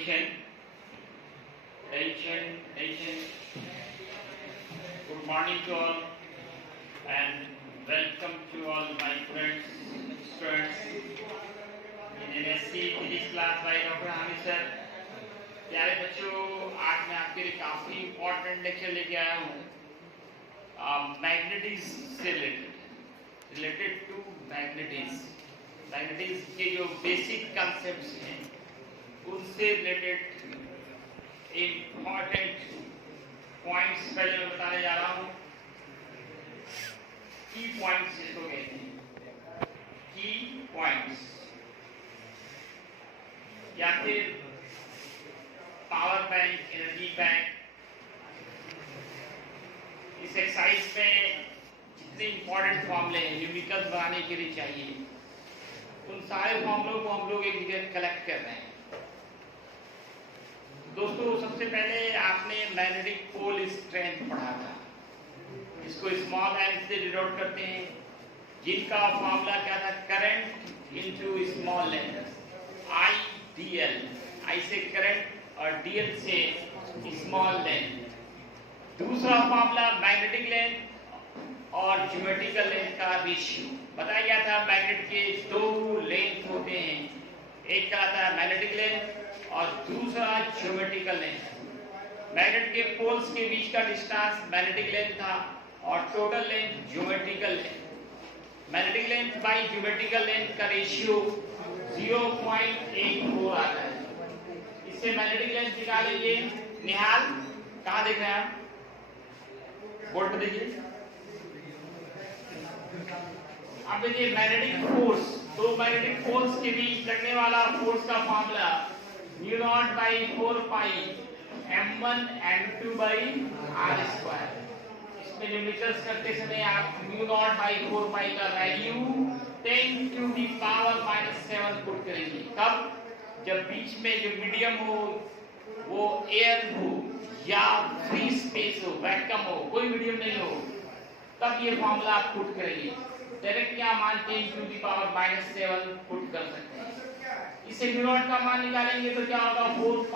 Attention. Good morning to all and welcome to all my friends, students in NSC Physics class by Dr. Hamid sir. प्यारे बच्चों, आज मैं आपके लिए काफी इम्पोर्टेंट लेक्चर लेके आया हूँ मैग्नेटिज्म से रिलेटेड टू मैग्नेटिज्म के जो बेसिक कंसेप्ट्स हैं उनसे रिलेटेड इम्पोर्टेंट पॉइंट्स पहले मैं बताने जा रहा हूँ। की पॉइंट्स जिसको कहते हैं, की पॉइंट्स या फिर पावर बैंक, एनर्जी बैंक। इस एक्सरसाइज में जितने इंपॉर्टेंट फॉर्मूले हैं न्यूमेरिकल्स बनाने के लिए चाहिए, उन सारे फॉर्मूलों को हम लोग एक जगह कलेक्ट कर रहे हैं। दोस्तों, सबसे पहले आपने मैग्नेटिक पोल स्ट्रेंथ पढ़ा था, इसको स्मॉल एन से डिनोट करते हैं, जिनका फॉर्मूला क्या था, current into small length, I D L. I से करंट और डीएल से स्मॉल लेंथ। दूसरा फॉर्मूला मैग्नेटिक लेंथ और ज्योमेट्रिकल लेंथ का रेशियो बताया गया था। मैग्नेट के दो लेंथ होते हैं, एक कहलाता है मैग्नेटिक लेंथ और दूसरा ज्योमेट्रिकल लेंथ। मैग्नेट के पोल्स के बीच का डिस्टेंस मैग्नेटिक लेंथ था और total length geometrical length. Magnetic length by geometrical length का रेशियो 0.84 आता है। इससे मैग्नेटिक लेंथ निकालेंगे। निहाल कहाँ देख रहे हैं आप? बोर्ड पे देखिए। अब देखिए मैग्नेटिक फोर्स, दो मैग्नेटिक फोर्स के बीच लगने वाला फोर्स का formula μ0/4π m1 m2 r square. इसमें न्यूमेरिकल्स करते समय आप μ0/4π का वैल्यू 10⁻⁻7 पुट करेंगे। कब? जब बीच में जो मीडियम हो वो एयर हो या फ्री स्पेस हो, वैक्यूम हो, कोई मीडियम नहीं हो, तब ये फॉर्मूला आप पुट करेंगे। डायरेक्ट क्या मान 10⁻⁻7 पुट कर सकते हैं। इसे μ0 का मान निकालेंगे तो क्या होगा, 4π ×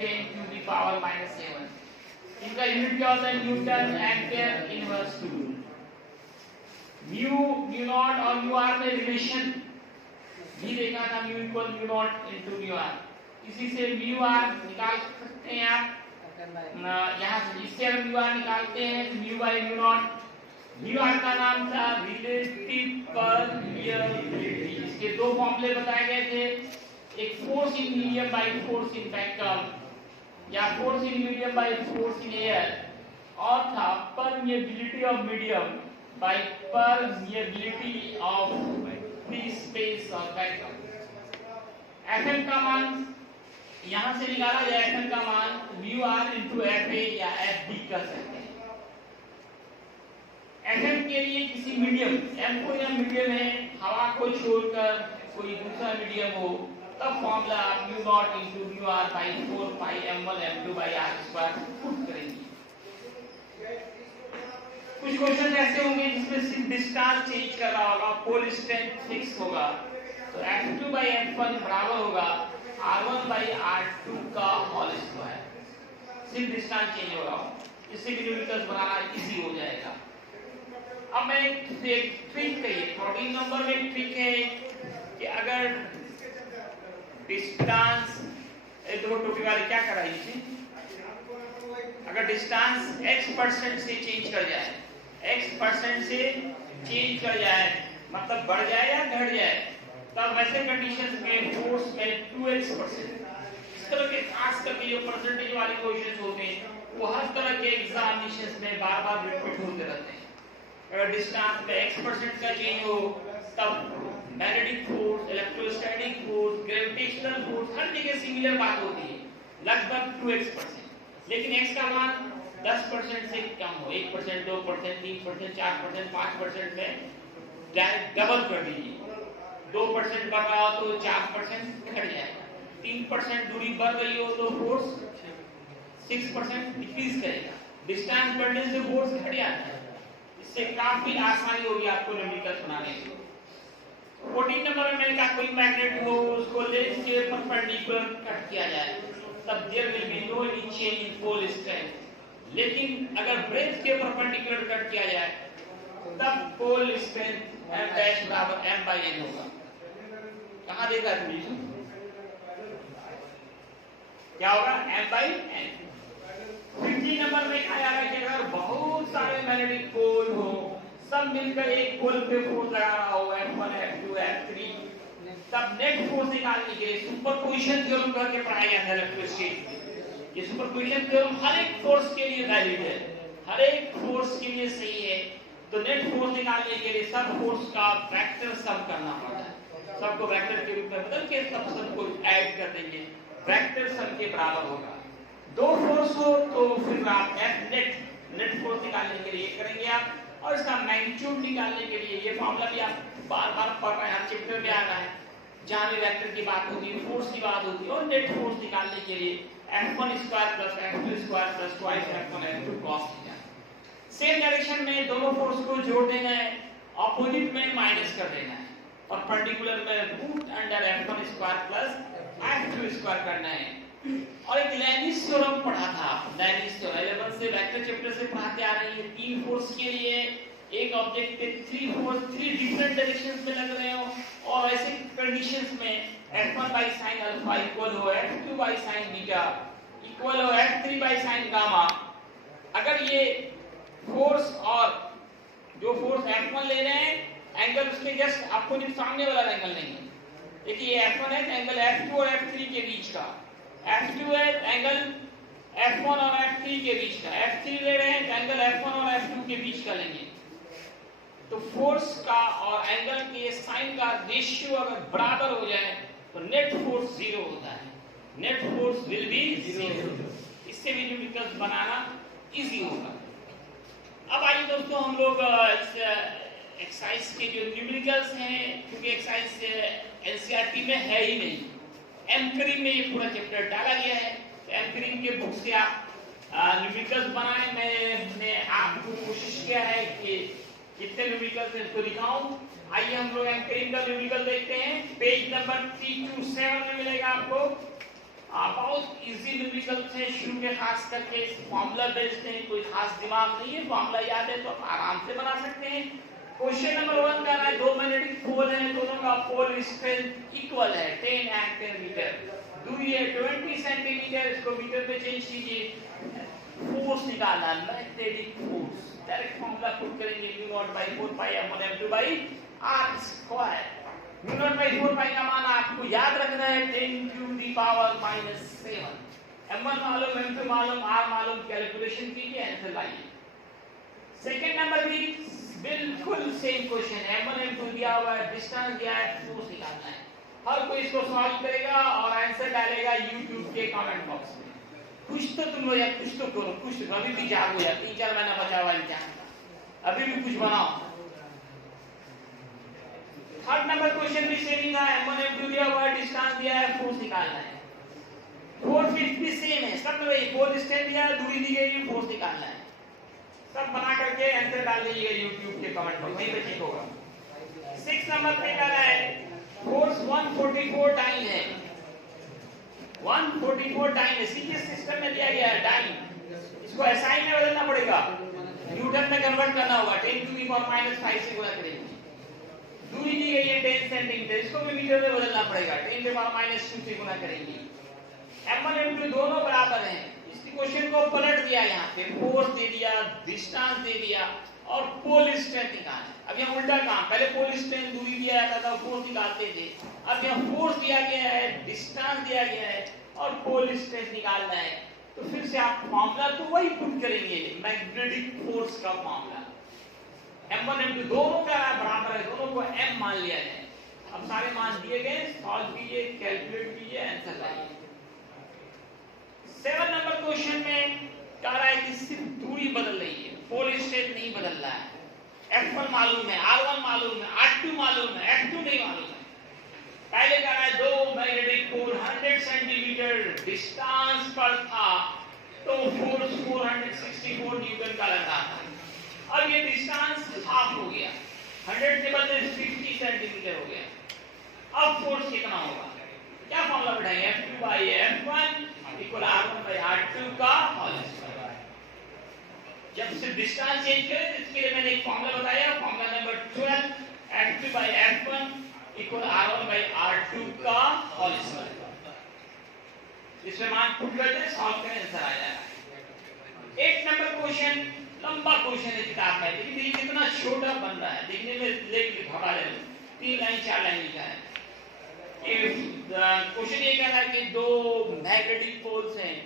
10⁻⁻7। इनका यूनिट क्या होता है, न्यूटन एम्पियर इनवर्स रूल। μ0 और μr में रिलेशन भी देखा था, μ = μ0 × μr। इसी से μr निकाल सकते हैं आप। यहाँ से इससे हम μr निकालते हैं तो μ/μ0। μr का नाम था रिलेटिव परमिएबिलिटी। इसके दो फॉर्मूले बताए गए थे, एक force in medium by force in vacuum या force in medium by force in air, और था permeability of medium by permeability of free space और वैक्यूम। Fm का मान यहां से निकाला जाए, Fm का मान μr × Fa या Fb कर सकते हैं। Fm के लिए किसी मीडियम, m को या मीडियम है, हवा को छोड़कर कोई दूसरा मीडियम हो, तब formula μ0 × μr/4π m1 m2 r² put करेंगे। कुछ क्वेश्चन ऐसे होंगे जिसमें सिर्फ डिस्टेंस चेंज कर रहा होगा, पोल स्ट्रेंथ फिक्स होगा, तो F2/F1 बराबर होगा R1/R2 का होल स्क्वायर। सिर्फ डिस्टेंस चेंज हो रहा हो, इससे भी न्यूमेरिकल्स बनाना इजी हो जाएगा। अब मैं एक ट्रिक कही, 14 नंबर में एक ट्रिक है कि अगर डिस्टेंस, देखो टोपी वाले क्या कर रही है, अगर डिस्टेंस x% से चेंज कर जाए, x% से चेंज कर जाए मतलब बढ़ जाए या घट जाए, तब वैसे कंडीशंस में फोर्स में 2x%। इस तरह के खास करके जो परसेंटेज वाले क्वेश्चंस होते हैं वो हर तरह के एग्जामिनेशंस में बार-बार रिपीट होते रहते हैं। अगर डिस्टेंस में x% का चेंज हो तब magnetic force, electrostatic force, gravitational force हर जगह सिमिलर बात होती है, लगभग 2x%। लेकिन x का मान 10% से कम हो, 1%, 2%, 3%, 4%, 5% में डायरेक्ट डबल कर दीजिए। 2% बढ़ रहा हो तो 4% घट जाएगा, 3% दूरी बढ़ रही हो तो फोर्स 6% डिक्रीज करेगा। डिस्टेंस बढ़ने से फोर्स घट जाता है। इससे काफी आसानी होगी आपको न्यूमेरिकल्स बनाने में। 14 नंबर में मैंने कहा कोई मैग्नेट हो उसको लेंस के परपेंडिकुलर कट किया जाए तब there will be no any change in pole strength. लेकिन अगर ब्रेथ के परपेंडिकुलर कट किया जाए तब पोल स्ट्रेंथ m डैश बराबर m by n होगा। कहां देगा एप्लीकेशन क्या होगा m by n। 15 नंबर में कहा जा रहा है कि अगर बहुत सारे मैग्नेटिक पोल हो सब मिलकर एक पोल पे फोर्स लगा रहा हो F1 F2 F3 तब नेट फोर्स निकालने के लिए सुपरपोजिशन थ्योरम करके पढ़ाया जाता है इलेक्ट्रिसिटी। ये सुपरपोजिशन थ्योरम हर एक फोर्स के लिए वैलिड है, हर एक फोर्स के लिए सही है। तो नेट फोर्स निकालने के लिए सब फोर्स का वेक्टर सम करना पड़ता है, सबको वेक्टर के रूप में बदल के सब सबको ऐड कर देंगे, वेक्टर सम के बराबर होगा। दो फोर्स हो तो फिर आप नेट फोर्स निकालने के लिए करेंगे आप, और इसका मैग्नीट्यूड निकालने के लिए ये फार्मूला भी आप बार-बार पढ़ रहे हैं, हर चैप्टर में आ रहा है जहां भी वेक्टर की बात होती है, फोर्स की बात होती है। और नेट फोर्स निकालने के लिए F1 square plus F2 square plus twice F1 F2 cos theta. Same direction में दोनों फोर्स को जोड़ देना है, ऑपोजिट में माइनस कर देना है, परपेंडिकुलर में root under F1 square plus F2 square करना है। और एक लेनिस थ्योरम पढ़ा था, लेनिस थ्योरम 11 से वेक्टर चैप्टर से पढ़ाते आ रहे हैं। तीन फोर्स के लिए एक ऑब्जेक्ट पे three force three different directions में लग रहे हो और ऐसे कंडीशंस में F1 by sin alpha equal हो F2 by sin beta equal हो F3 by sin गामा। अगर ये फोर्स और जो फोर्स F1 ले रहे हैं एंगल उसके जस्ट अपोजिट सामने वाला एंगल नहीं है। देखिए ये F1 है एंगल F2 और F3 के बीच का, F2 है एंगल F1 और F3 के बीच का, F3 ले रहे हैं तो एंगल F1 और F2 के बीच का लेंगे। तो फोर्स का और एंगल के साइन का रेशियो अगर बराबर हो जाए तो नेट फोर्स जीरो होता है, net force will be zero. इससे भी न्यूमेरिकल्स बनाना इजी होगा। अब आइए दोस्तों हम लोग इस एक्सरसाइज के जो न्यूमेरिकल्स हैं, क्योंकि एक्सरसाइज एनसीईआरटी में है ही नहीं, एमक्रीम में ये पूरा चैप्टर डाला गया है। तो एमक्रीम के बुक से आप न्यूमेरिकल्स बनाएं। मैंने आपको कोशिश किया है कि कितने न्यूमेरिकल्स हैं इसको दिखाऊं। आइए हम लोग एमक्रीम का न्यूमेरिकल देखते हैं, पेज नंबर 327 में मिलेगा आपको। बहुत इजी न्यूमेरिकल्स हैं, शुरू के खास करके फॉर्मूला बेस्ड हैं, कोई खास दिमाग नहीं है, फॉर्मूला याद है तो आप आराम से बना सकते हैं। क्वेश्चन नंबर 1 का है दो मैग्नेटिक पोल हैं, दोनों का पोल स्ट्रेंथ इक्वल है 10 एम्पीयर मीटर। दूरी है 20 सेंटीमीटर, इसको मीटर पे चेंज कीजिए। फोर्स निकालना magnetic force, direct formula put करेंगे μ0/4πm1 m2 r स्क्वायर। μ0/4π का मान आपको याद रखना है 10⁻⁻⁷। m1 मालूम, m2 मालूम, r मालूम, कैलकुलेशन कीजिए, आंसर लाइए। सेकंड नंबर भी बिल्कुल सेम क्वेश्चन है, m1 m2 दिया हुआ है, डिस्टेंस दिया है, फोर्स निकालना है। हर कोई इसको सॉल्व करेगा और आंसर डालेगा YouTube के कमेंट बॉक्स में। कुछ तो तुम लोग यार कुछ तो करो, कुछ तो अभी भी जागो यार, 3-4 महीना बचा हुआ है, अभी भी कुछ बनाओ। थर्ड नंबर क्वेश्चन भी सेम है, m1 m2 दिया हुआ है, डिस्टेंस दिया है, फोर्स निकालना है। फोर्स भी सेम है, सब में वही पोल स्ट्रेंथ दिया है, दूरी दी गई है, फोर्स निकालना है। सब बना करके आंसर डाल दीजिएगा YouTube के कमेंट बॉक्स में, वहीं पे चेक होगा। 6 नंबर पे क्या है, फोर्स 144 डाइन है, 144 डाइन है, सीरीज सिस्टम में दिया गया है डाइन। इसको एसआई में बदलना पड़ेगा, न्यूटन में कन्वर्ट करना होगा, 10⁻⁵ से गुणा करेंगे। दूरी दी गई है 10 सेंटीमीटर, इसको भी मीटर में बदलना पड़ेगा, 10⁻⁻² से गुणा करेंगे। m1 m2 दोनों बराबर हैं। इस क्वेश्चन को पलट दिया, यहाँ पे फोर्स दे दिया, डिस्टेंस दे दिया और पोल स्ट्रेंथ निकालना। अब यहाँ उल्टा काम, पहले पोल स्ट्रेंथ दूरी दिया जाता था, फोर्स निकालते थे। अब यहाँ फोर्स दिया गया है, डिस्टेंस दिया गया है और पोल स्ट्रेंथ निकालना है। तो फिर से आप फॉर्मूला तो वही पुट करेंगे, मैग्नेटिक फोर्स का फॉर्मूला। m1 m2 दोनों का बराबर है, दोनों को m मान लिया जाए। अब सारे मान दिए गए, सॉल्व कीजिए, कैलकुलेट कीजिए, आंसर लाइए। 7 नंबर क्वेश्चन में कह रहा है कि सिर्फ दूरी बदल रही है, पोल स्ट्रेंथ नहीं बदल रहा है। F1 मालूम है, R1 मालूम है, R2 मालूम है, F2 नहीं मालूम है। पहले कह रहा है दो मैग्नेटिक पोल 100 सेंटीमीटर डिस्टेंस पर था तो फोर्स 464 न्यूटन का लगा था। अब ये डिस्टेंस हाफ हो गया, 100 के बदले 50 सेंटीमीटर हो गया। अब फोर्स कितना होगा, क्या फॉर्मूला बैठाएंगे, F2 by F1 equal R1 by R2 का होल स्क्वायर। जब से डिस्टेंस चेंज करें तो इसके लिए मैंने एक फॉर्मूला बताया, formula number 12, F2 by F1 equal R1 by R2 का होल स्क्वायर। इसमें मान पुट कर दे, सॉल्व करें, आंसर आ जाएगा। 8 नंबर क्वेश्चन, लंबा क्वेश्चन है किताब में, लेकिन ये कितना छोटा बन रहा है, देखने में लेके घबरा ले, 3 लाइन 4 लाइन लिखा है। ये क्वेश्चन ये कह रहा है कि 2 मैग्नेटिक पोल्स हैं,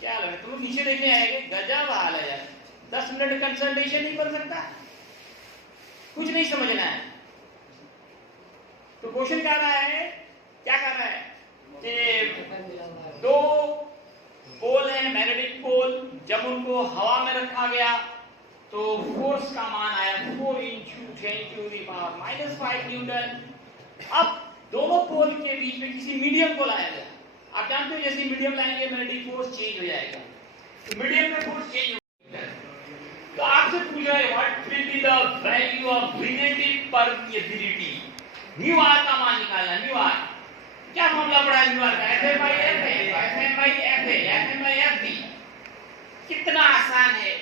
क्या लग रहा है तुम नीचे देखने आएंगे, गजब हाल है यार, 10 मिनट कंसल्टेशन नहीं बन सकता, कुछ नहीं समझना है। तो क्वेश्चन क्या रहा है, क्या कर रहा है कि 2 पोल है, मैग्नेटिक पोल, जब उनको हवा में रखा गया तो फोर्स का मान आया 4 × 10⁻⁻5 न्यूटन। अब दोनों पोल के बीच में किसी मीडियम को लाया गया, आप जानते हो जैसे मीडियम लाएंगे मैग्नेटिक फोर्स चेंज हो जाएगा, तो मीडियम में फोर्स चेंज हो जाएगा। तो आपसे पूछ रहा है what will be the value of relative permeability, mu R का मान निकालना। म्यू आर क्या फॉर्मूला पड़ा है, म्यू आर का F by F है, Fm by F है, Fm by Fb। कितना आसान है,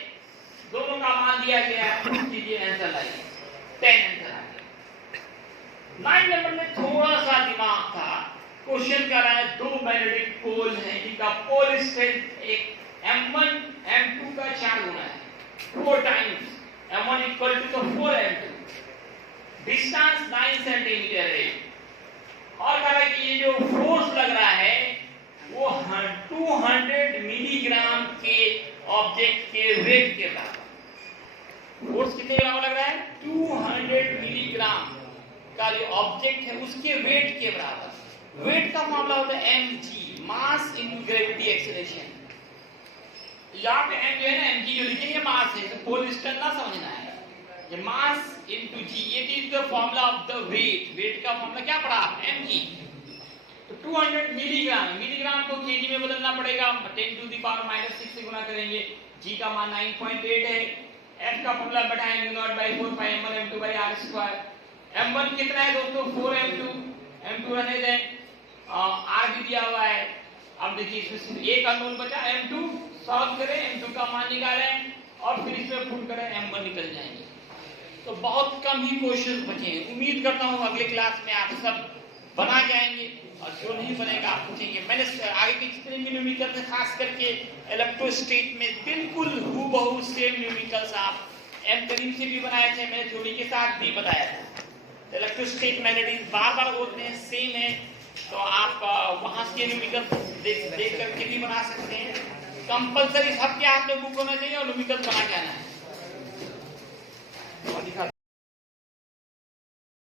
दोनों का मान दिया गया है, प्रूफ कीजिए, आंसर लाइए, 10 आंसर आ गया। 9 नंबर में थोड़ा सा दिमाग था, क्वेश्चन कर रहा है 2 मैग्नेटिक पोल हैं जिनका पोल स्ट्रेंथ एक M1 M2 का 4 गुना है, 4 times M1 equal to 4 M2, distance 9 centimetre है, और कह रहा है कि ये जो फोर्स लग रहा है वो 200 मिलीग्राम के ऑब्जेक्ट के वेट के बराबर। फोर्स कितने ग्राम लग रहा है, 200 मिलीग्राम का जो ऑब्जेक्ट है उसके वेट के बराबर। वेट का मामला होता है mg, mass into gravity acceleration. यहाँ पे m जो है ना, mg जो लिखेंगे मास है, तो पोल स्ट्रेंथ ना समझना है, ये मास इनटू g, ये is the formula of the weight. Weight का फार्मूला क्या पड़ा, mg। तो 200 मिलीग्राम, मिलीग्राम को केजी में बदलना पड़ेगा, 10⁻⁻6 से गुना करेंगे, g का मान 9.8 है, f का फार्मूला बैठाएंगे 0/4 pi m1 m2 by r square. m1 कितना है दोस्तों, 4 m2, m2 रहने दें, r भी दिया हुआ है। अब देखिए इसमें एक अननोन बचा m2, सॉल्व करें, m2 का मान निकालें और फिर इसमें पुट करें, m1 निकल जाएंगे। तो बहुत कम ही क्वेश्चन बचे हैं, उम्मीद करता हूँ अगले क्लास में आप सब बना के आएंगे, और जो नहीं बनेगा आप पूछेंगे। मैंने आगे के जितने भी न्यूमेरिकल में खास करके इलेक्ट्रोस्टैटिक में बिल्कुल हूबहू सेम न्यूमेरिकल्स आप एम करीम से भी बनाए थे, मैंने थ्योरी के साथ भी बताया था। इलेक्ट्रोस्टैटिक मैग्नेटिक बार-बार बोलते हैं सेम है, तो आप वहां से न्यूमेरिकल देख करके भी बना सकते हैं। कंपलसरी सबके हाथ में बुक होना चाहिए और न्यूमेरिकल बना के आना है।